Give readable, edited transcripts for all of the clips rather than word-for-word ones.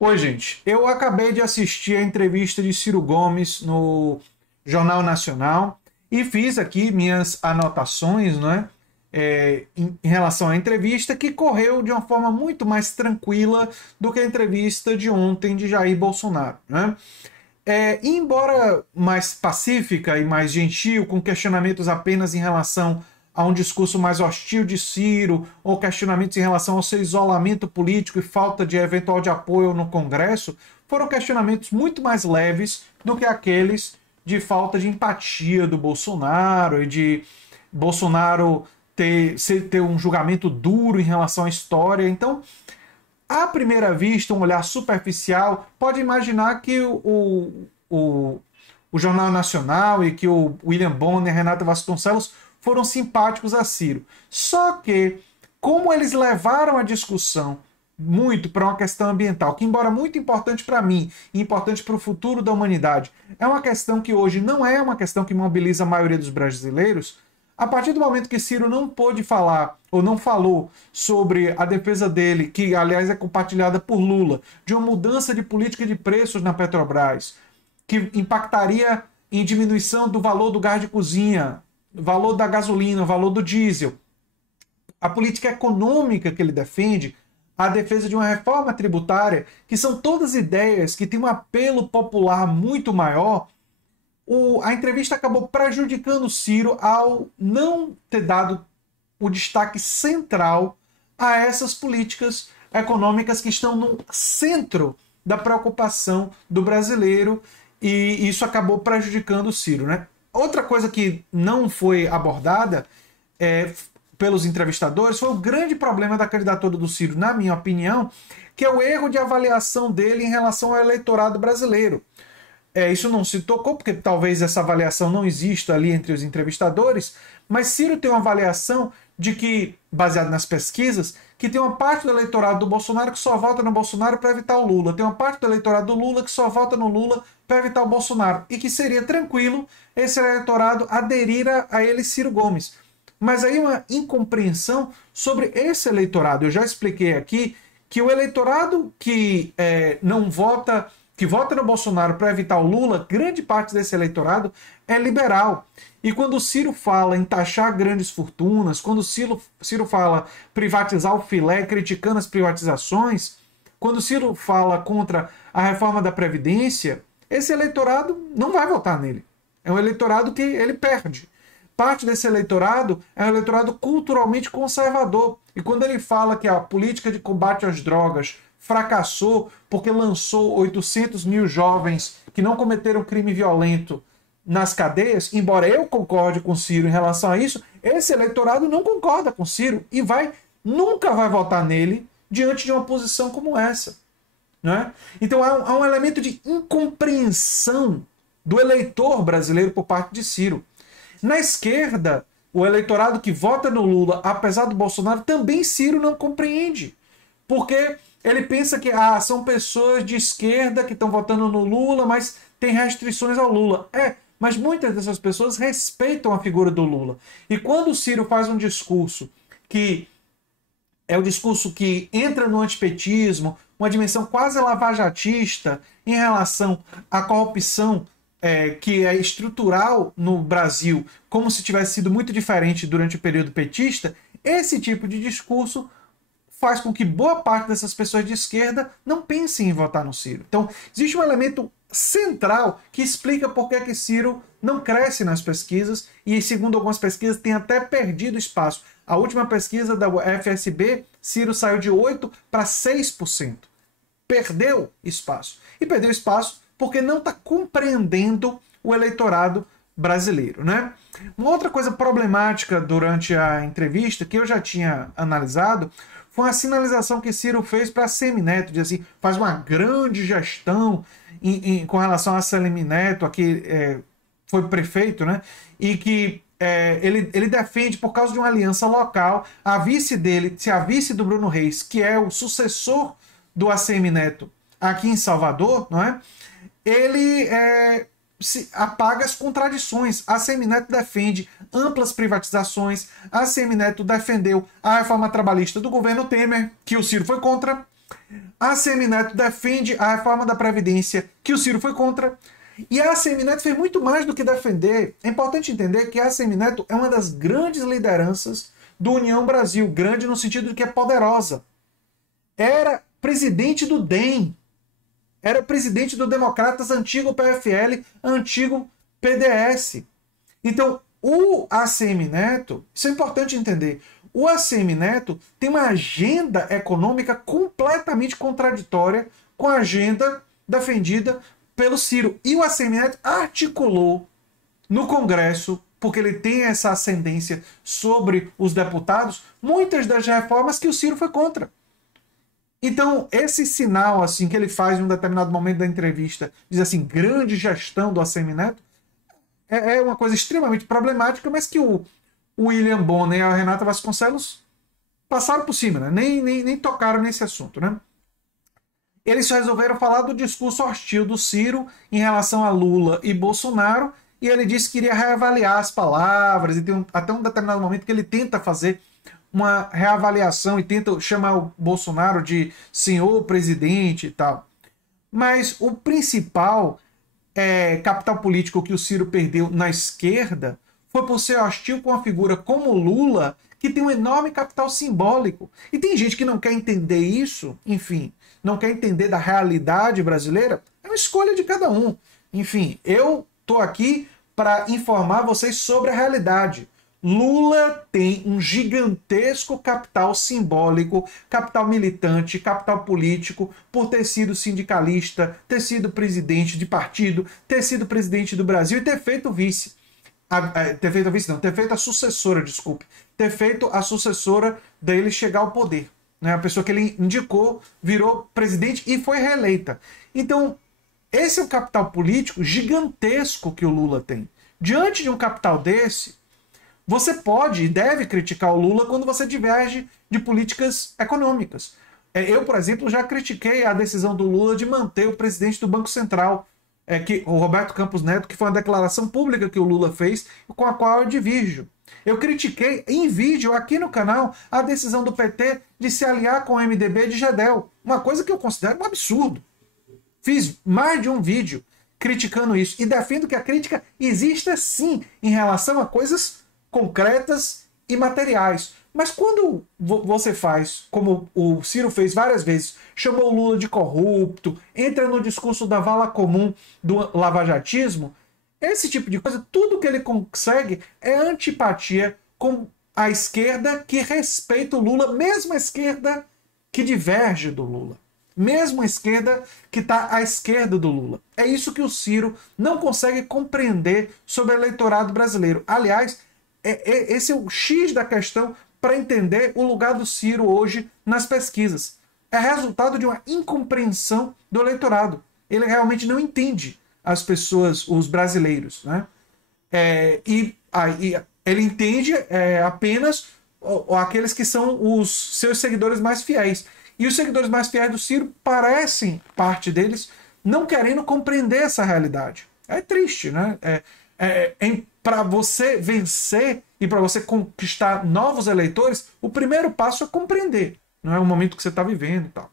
Oi, gente. Eu acabei de assistir a entrevista de Ciro Gomes no Jornal Nacional e fiz aqui minhas anotações, né, em relação à entrevista, que correu de uma forma muito mais tranquila do que a entrevista de ontem de Jair Bolsonaro, né? Embora mais pacífica e mais gentil, com questionamentos apenas em relação a um discurso mais hostil de Ciro, ou questionamentos em relação ao seu isolamento político e falta de eventual de apoio no Congresso, foram questionamentos muito mais leves do que aqueles de falta de empatia do Bolsonaro e de Bolsonaro ter um julgamento duro em relação à história. Então, à primeira vista, um olhar superficial, pode imaginar que o Jornal Nacional e que o William Bonner e a Renata Vasconcelos foram simpáticos a Ciro. Só que, como eles levaram a discussão muito para uma questão ambiental, que embora muito importante para mim e importante para o futuro da humanidade, é uma questão que hoje não é uma questão que mobiliza a maioria dos brasileiros. A partir do momento que Ciro não pôde falar ou não falou sobre a defesa dele, que aliás é compartilhada por Lula, de uma mudança de política de preços na Petrobras, que impactaria em diminuição do valor do gás de cozinha, valor da gasolina, valor do diesel, a política econômica que ele defende, a defesa de uma reforma tributária, que são todas ideias que têm um apelo popular muito maior. A entrevista acabou prejudicando Ciro ao não ter dado o destaque central a essas políticas econômicas que estão no centro da preocupação do brasileiro, e isso acabou prejudicando o Ciro, né? Outra coisa que não foi abordada pelos entrevistadores foi o grande problema da candidatura do Ciro, na minha opinião, que é o erro de avaliação dele em relação ao eleitorado brasileiro. Isso não se tocou, porque talvez essa avaliação não exista ali entre os entrevistadores, mas Ciro tem uma avaliação de que, baseada nas pesquisas, que tem uma parte do eleitorado do Bolsonaro que só vota no Bolsonaro para evitar o Lula, tem uma parte do eleitorado do Lula que só vota no Lula para evitar o Bolsonaro, e que seria tranquilo esse eleitorado aderir a ele, Ciro Gomes. Mas aí uma incompreensão sobre esse eleitorado. Eu já expliquei aqui que o eleitorado que não vota, que vota no Bolsonaro para evitar o Lula, grande parte desse eleitorado é liberal. E quando o Ciro fala em taxar grandes fortunas, quando o Ciro fala privatizar o filé, criticando as privatizações, quando o Ciro fala contra a reforma da Previdência, esse eleitorado não vai votar nele. É um eleitorado que ele perde. Parte desse eleitorado é um eleitorado culturalmente conservador. E quando ele fala que a política de combate às drogas fracassou porque lançou 800 mil jovens que não cometeram crime violento nas cadeias, embora eu concorde com Ciro em relação a isso, esse eleitorado não concorda com Ciro e nunca vai votar nele diante de uma posição como essa. Né? Então há um elemento de incompreensão do eleitor brasileiro por parte de Ciro. Na esquerda, o eleitorado que vota no Lula, apesar do Bolsonaro, também Ciro não compreende. Porque ele pensa que são pessoas de esquerda que estão votando no Lula, mas tem restrições ao Lula. Mas muitas dessas pessoas respeitam a figura do Lula. E quando o Ciro faz um discurso que é o discurso que entra no antipetismo, uma dimensão quase lavajatista em relação à corrupção que é estrutural no Brasil, como se tivesse sido muito diferente durante o período petista, esse tipo de discurso faz com que boa parte dessas pessoas de esquerda não pensem em votar no Ciro. Então, existe um elemento central que explica por que Ciro não cresce nas pesquisas e, segundo algumas pesquisas, tem até perdido espaço. A última pesquisa da FSB, Ciro saiu de 8% para 6%. Perdeu espaço. E perdeu espaço porque não está compreendendo o eleitorado brasileiro, né? Uma outra coisa problemática durante a entrevista, que eu já tinha analisado, foi a sinalização que Ciro fez para a Semineto, de assim, faz uma grande gestão com relação a Semineto, aqui foi prefeito, né? E que ele defende, por causa de uma aliança local, a vice dele, se a vice do Bruno Reis, que é o sucessor do ACM Neto aqui em Salvador, não é? Ele apaga as contradições. A Semineto defende amplas privatizações, a Semineto defendeu a reforma trabalhista do governo Temer, que o Ciro foi contra, A ACM Neto defende a reforma da Previdência, que o Ciro foi contra. E a ACM Neto fez muito mais do que defender. É importante entender que a ACM Neto é uma das grandes lideranças do União Brasil. Grande no sentido de que é poderosa. Era presidente do DEM. Era presidente do Democratas, antigo PFL, antigo PDS. Então, o ACM Neto, isso é importante entender, o ACM Neto tem uma agenda econômica completamente contraditória com a agenda defendida pelo Ciro. E o ACM Neto articulou no Congresso, porque ele tem essa ascendência sobre os deputados, muitas das reformas que o Ciro foi contra. Então, esse sinal assim que ele faz em um determinado momento da entrevista, diz assim, grande gestão do ACM Neto, é uma coisa extremamente problemática, mas que o William Bonner e a Renata Vasconcelos passaram por cima, né? Nem tocaram nesse assunto, né? Eles resolveram falar do discurso hostil do Ciro em relação a Lula e Bolsonaro, e ele disse que iria reavaliar as palavras, e tem até um determinado momento que ele tenta fazer uma reavaliação e tenta chamar o Bolsonaro de senhor presidente e tal. Mas o principal capital político que o Ciro perdeu na esquerda foi por ser hostil com uma figura como Lula, que tem um enorme capital simbólico. E tem gente que não quer entender isso, enfim, não quer entender da realidade brasileira, é uma escolha de cada um. Enfim, eu estou aqui para informar vocês sobre a realidade. Lula tem um gigantesco capital simbólico, capital militante, capital político, por ter sido sindicalista, ter sido presidente de partido, ter sido presidente do Brasil e ter feito vice. Ter feito a sucessora, desculpe. Ter feito a sucessora dele chegar ao poder. Né? A pessoa que ele indicou virou presidente e foi reeleita. Então, esse é um capital político gigantesco que o Lula tem. Diante de um capital desse, você pode e deve criticar o Lula quando você diverge de políticas econômicas. Eu, por exemplo, já critiquei a decisão do Lula de manter o presidente do Banco Central, o Roberto Campos Neto, que foi uma declaração pública que o Lula fez, com a qual eu divirjo. Eu critiquei em vídeo aqui no canal a decisão do PT de se aliar com o MDB de Gedel, uma coisa que eu considero um absurdo. Fiz mais de um vídeo criticando isso e defendo que a crítica exista sim em relação a coisas concretas e materiais. Mas quando você faz, como o Ciro fez várias vezes, chamou o Lula de corrupto, entra no discurso da vala comum do lavajatismo, esse tipo de coisa, tudo que ele consegue é antipatia com a esquerda que respeita o Lula, mesmo a esquerda que diverge do Lula. Mesmo a esquerda que está à esquerda do Lula. É isso que o Ciro não consegue compreender sobre o eleitorado brasileiro. Aliás, esse é o X da questão para entender o lugar do Ciro hoje nas pesquisas. É resultado de uma incompreensão do eleitorado. Ele realmente não entende as pessoas, os brasileiros. Né? Ele entende apenas aqueles que são os seus seguidores mais fiéis. E os seguidores mais fiéis do Ciro parecem, parte deles, não querendo compreender essa realidade. É triste, né? Para você vencer e para você conquistar novos eleitores, o primeiro passo é compreender, não é o momento que você está vivendo e tal.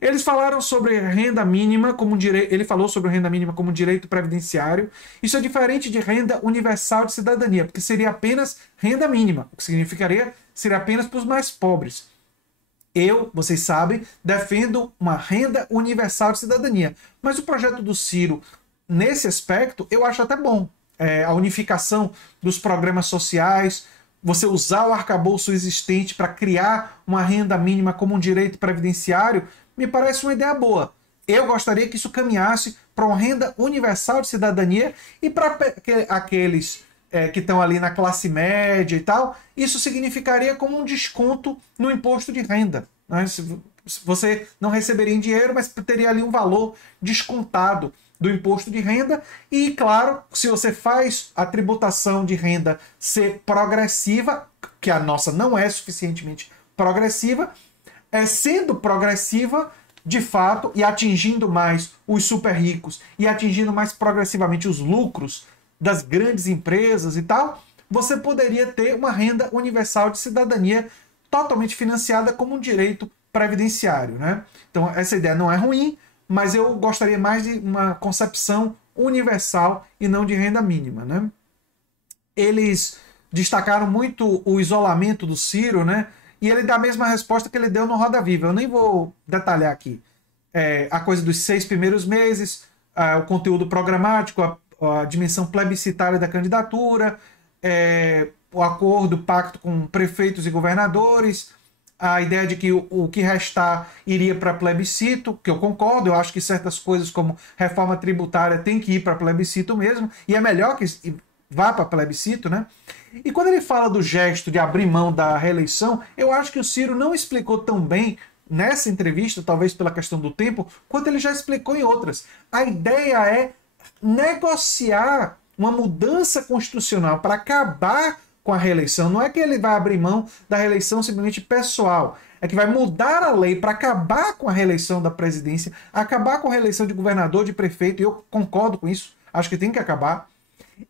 Eles falaram sobre renda mínima como direito. Ele falou sobre renda mínima como direito previdenciário. Isso é diferente de renda universal de cidadania, porque seria apenas renda mínima, o que significaria seria apenas para os mais pobres. Eu, vocês sabem, defendo uma renda universal de cidadania, mas o projeto do Ciro, nesse aspecto, eu acho até bom. A unificação dos programas sociais, você usar o arcabouço existente para criar uma renda mínima como um direito previdenciário, me parece uma ideia boa. Eu gostaria que isso caminhasse para uma renda universal de cidadania e para aqueles que estão ali na classe média e tal, isso significaria como um desconto no imposto de renda. Né? Você não receberia em dinheiro, mas teria ali um valor descontado do imposto de renda. E, claro, se você faz a tributação de renda ser progressiva, que a nossa não é suficientemente progressiva, sendo progressiva, de fato, e atingindo mais os super ricos e atingindo mais progressivamente os lucros das grandes empresas e tal, você poderia ter uma renda universal de cidadania totalmente financiada como um direito previdenciário, né? Então, essa ideia não é ruim, mas eu gostaria mais de uma concepção universal e não de renda mínima, né? Eles destacaram muito o isolamento do Ciro, né? E ele dá a mesma resposta que ele deu no Roda Viva. Eu nem vou detalhar aqui. A coisa dos 6 primeiros meses, o conteúdo programático, a dimensão plebiscitária da candidatura, o acordo, o pacto com prefeitos e governadores, a ideia de que o que restar iria para plebiscito, que eu concordo, eu acho que certas coisas como reforma tributária tem que ir para plebiscito mesmo, e é melhor que vá para plebiscito, né? E quando ele fala do gesto de abrir mão da reeleição, eu acho que o Ciro não explicou tão bem nessa entrevista, talvez pela questão do tempo, quanto ele já explicou em outras. A ideia é negociar uma mudança constitucional para acabar com a reeleição. Não é que ele vai abrir mão da reeleição simplesmente pessoal, é que vai mudar a lei para acabar com a reeleição da presidência, acabar com a reeleição de governador, de prefeito, e eu concordo com isso, acho que tem que acabar.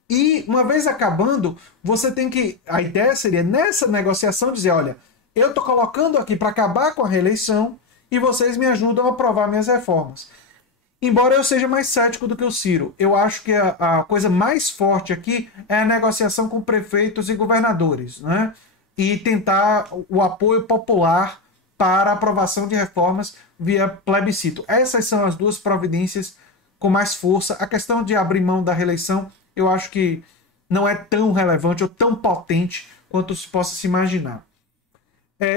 E uma vez acabando, você tem que... A ideia seria, nessa negociação, dizer, olha, eu estou colocando aqui para acabar com a reeleição e vocês me ajudam a aprovar minhas reformas. Embora eu seja mais cético do que o Ciro, eu acho que a coisa mais forte aqui é a negociação com prefeitos e governadores, né? E tentar o apoio popular para a aprovação de reformas via plebiscito. Essas são as duas providências com mais força. A questão de abrir mão da reeleição, eu acho que não é tão relevante ou tão potente quanto se possa se imaginar.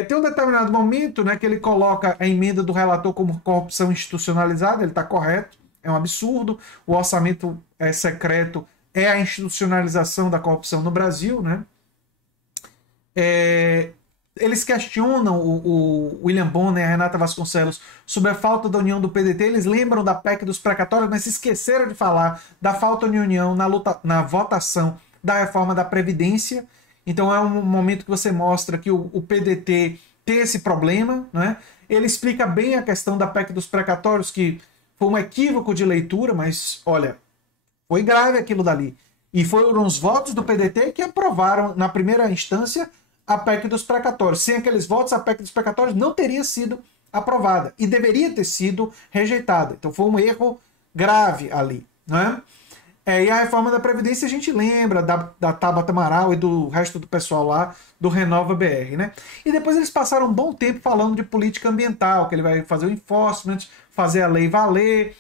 Tem um determinado momento, né, que ele coloca a emenda do relator como corrupção institucionalizada, ele está correto, é um absurdo, o orçamento secreto é a institucionalização da corrupção no Brasil, né? Eles questionam o William Bonner e a Renata Vasconcelos sobre a falta da união do PDT, eles lembram da PEC dos precatórios, mas se esqueceram de falar da falta de união na votação da reforma da Previdência. Então é um momento que você mostra que o PDT tem esse problema, né? Ele explica bem a questão da PEC dos precatórios, que foi um equívoco de leitura, mas, olha, foi grave aquilo dali. E foram os votos do PDT que aprovaram, na primeira instância, a PEC dos precatórios. Sem aqueles votos, a PEC dos precatórios não teria sido aprovada e deveria ter sido rejeitada. Então foi um erro grave ali, né? E a reforma da Previdência a gente lembra da Tabata Amaral e do resto do pessoal lá do Renova BR, né? E depois eles passaram um bom tempo falando de política ambiental, que ele vai fazer o enforcement, fazer a lei valer.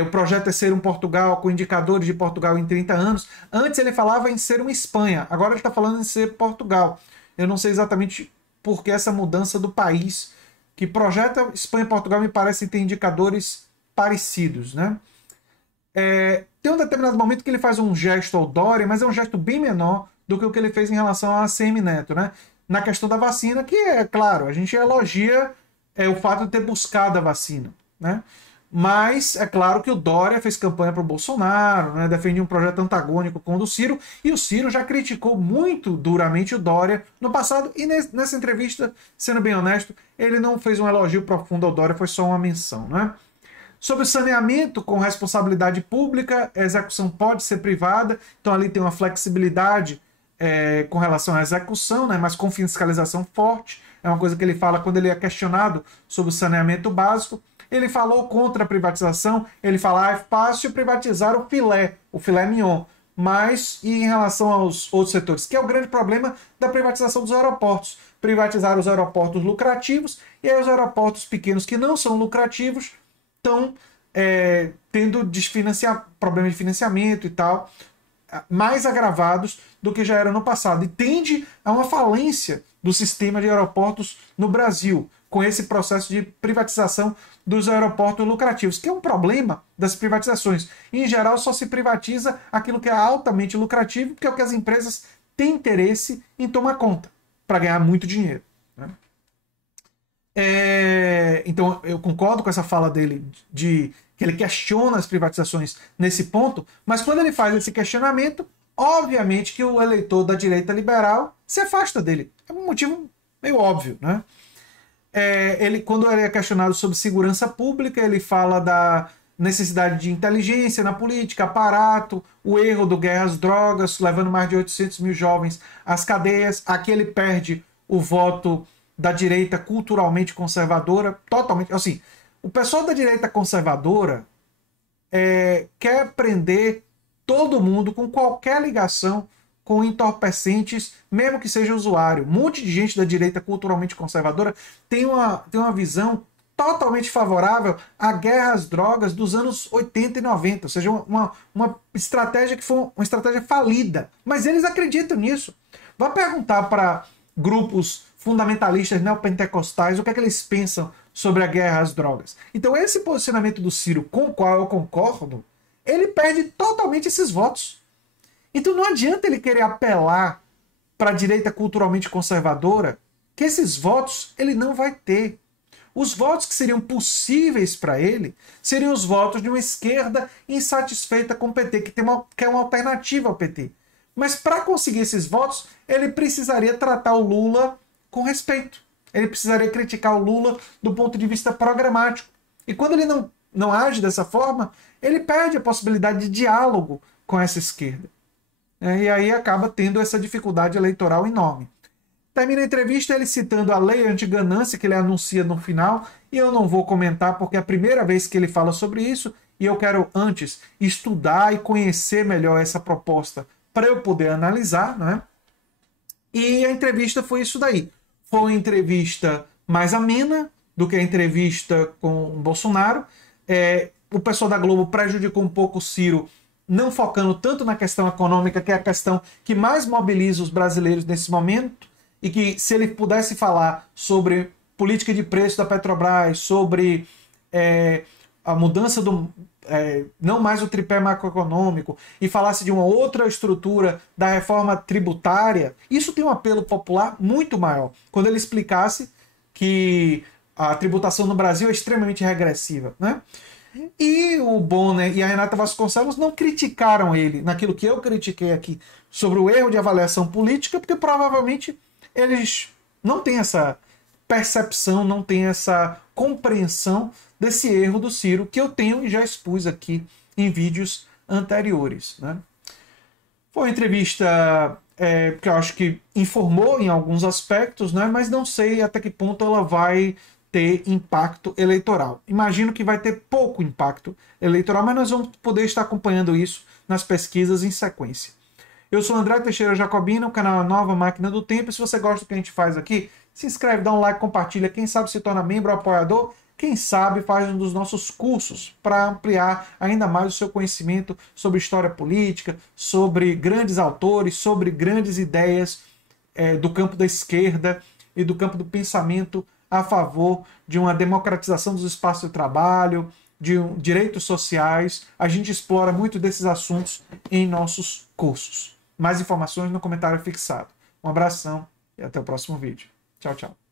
O projeto é ser um Portugal com indicadores de Portugal em 30 anos. Antes ele falava em ser uma Espanha, agora ele está falando em ser Portugal. Eu não sei exatamente por que essa mudança do país, que projeta Espanha e Portugal me parecem ter indicadores parecidos, né? Tem um determinado momento que ele faz um gesto ao Dória, mas é um gesto bem menor do que o que ele fez em relação a ACM Neto, né? Na questão da vacina, que é claro, a gente elogia o fato de ter buscado a vacina, né? Mas é claro que o Dória fez campanha para o Bolsonaro, né? Defendia um projeto antagônico com o do Ciro, e o Ciro já criticou muito duramente o Dória no passado, e nessa entrevista, sendo bem honesto, ele não fez um elogio profundo ao Dória, foi só uma menção, né? Sobre o saneamento com responsabilidade pública, a execução pode ser privada, então ali tem uma flexibilidade com relação à execução, né, mas com fiscalização forte. É uma coisa que ele fala quando ele é questionado sobre o saneamento básico. Ele falou contra a privatização, ele fala é fácil privatizar o filé mignon, mas e em relação aos outros setores, que é o grande problema da privatização dos aeroportos. Privatizar os aeroportos lucrativos, e aí os aeroportos pequenos que não são lucrativos estão tendo problemas de financiamento e tal, mais agravados do que já era no passado. E tende a uma falência do sistema de aeroportos no Brasil, com esse processo de privatização dos aeroportos lucrativos, que é um problema das privatizações. Em geral, só se privatiza aquilo que é altamente lucrativo, que é o que as empresas têm interesse em tomar conta, para ganhar muito dinheiro, né? Então eu concordo com essa fala dele de que ele questiona as privatizações nesse ponto, mas quando ele faz esse questionamento, obviamente que o eleitor da direita liberal se afasta dele. É um motivo meio óbvio, né? Quando ele é questionado sobre segurança pública, ele fala da necessidade de inteligência na política, aparato, o erro do guerra às drogas, levando mais de 800 mil jovens às cadeias. Aqui ele perde o voto da direita culturalmente conservadora, totalmente. Assim, o pessoal da direita conservadora quer prender todo mundo com qualquer ligação com entorpecentes, mesmo que seja usuário. Um monte de gente da direita culturalmente conservadora tem uma visão totalmente favorável à guerra às drogas dos anos 80 e 90, ou seja, uma estratégia que foi uma estratégia falida. Mas eles acreditam nisso. Vá perguntar para grupos fundamentalistas neopentecostais o que é que eles pensam sobre a guerra às drogas. Então esse posicionamento do Ciro, com o qual eu concordo, ele perde totalmente esses votos. Então não adianta ele querer apelar para a direita culturalmente conservadora, que esses votos ele não vai ter. Os votos que seriam possíveis para ele seriam os votos de uma esquerda insatisfeita com o PT, que quer uma alternativa ao PT. Mas para conseguir esses votos, ele precisaria tratar o Lula com respeito. Ele precisaria criticar o Lula do ponto de vista programático. E quando ele não age dessa forma, ele perde a possibilidade de diálogo com essa esquerda. E aí acaba tendo essa dificuldade eleitoral enorme. Termina a entrevista ele citando a lei anti-ganância que ele anuncia no final, e eu não vou comentar porque é a primeira vez que ele fala sobre isso, e eu quero antes estudar e conhecer melhor essa proposta para eu poder analisar, né? E a entrevista foi isso daí. Foi uma entrevista mais amena do que a entrevista com o Bolsonaro. O pessoal da Globo prejudicou um pouco o Ciro, não focando tanto na questão econômica, que é a questão que mais mobiliza os brasileiros nesse momento, e que se ele pudesse falar sobre política de preço da Petrobras, sobre a mudança não mais o tripé macroeconômico, e falasse de uma outra estrutura da reforma tributária, isso tem um apelo popular muito maior. Quando ele explicasse que a tributação no Brasil é extremamente regressiva, né? E o Bonner e a Renata Vasconcelos não criticaram ele naquilo que eu critiquei aqui sobre o erro de avaliação política, porque provavelmente eles não têm essa percepção, não têm essa compreensão desse erro do Ciro, que eu tenho e já expus aqui em vídeos anteriores, né? Foi uma entrevista que eu acho que informou em alguns aspectos, né? Mas não sei até que ponto ela vai ter impacto eleitoral. Imagino que vai ter pouco impacto eleitoral, mas nós vamos poder estar acompanhando isso nas pesquisas em sequência. Eu sou André Teixeira Jacobina, o canal Nova Máquina do Tempo. E se você gosta do que a gente faz aqui, se inscreve, dá um like, compartilha. Quem sabe se torna membro ou apoiador. Quem sabe faz um dos nossos cursos para ampliar ainda mais o seu conhecimento sobre história política, sobre grandes autores, sobre grandes ideias do campo da esquerda e do campo do pensamento a favor de uma democratização dos espaços de trabalho, de direitos sociais. A gente explora muito desses assuntos em nossos cursos. Mais informações no comentário fixado. Um abração e até o próximo vídeo. Tchau, tchau.